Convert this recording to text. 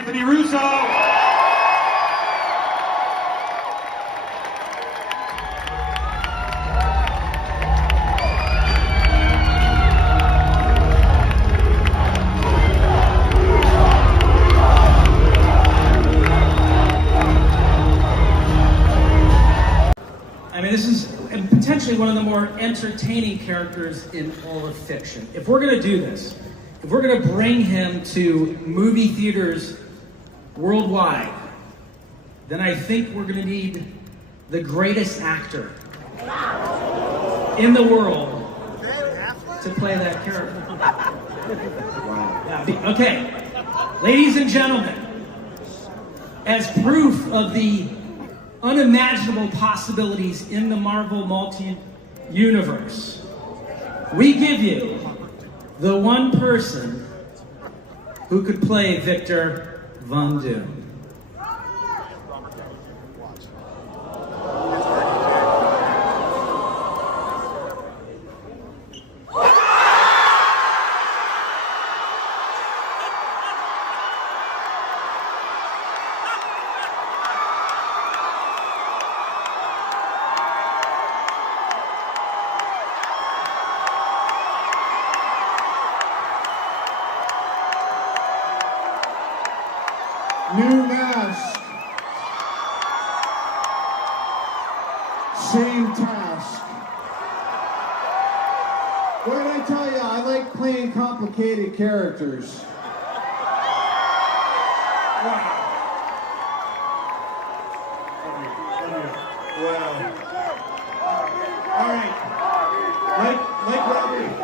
Anthony Russo. I mean, this is potentially one of the more entertaining characters in all of fiction. If we're going to do this, if we're going to bring him to movie theaters worldwide, then I think we're going to need the greatest actor in the world to play that character. Yeah, okay, ladies and gentlemen, as proof of the unimaginable possibilities in the Marvel multi-universe, we give you the one person who could play Victor Von Doom. New mask. Same task. What did I tell you? I like playing complicated characters. Wow. All right. Like Robbie.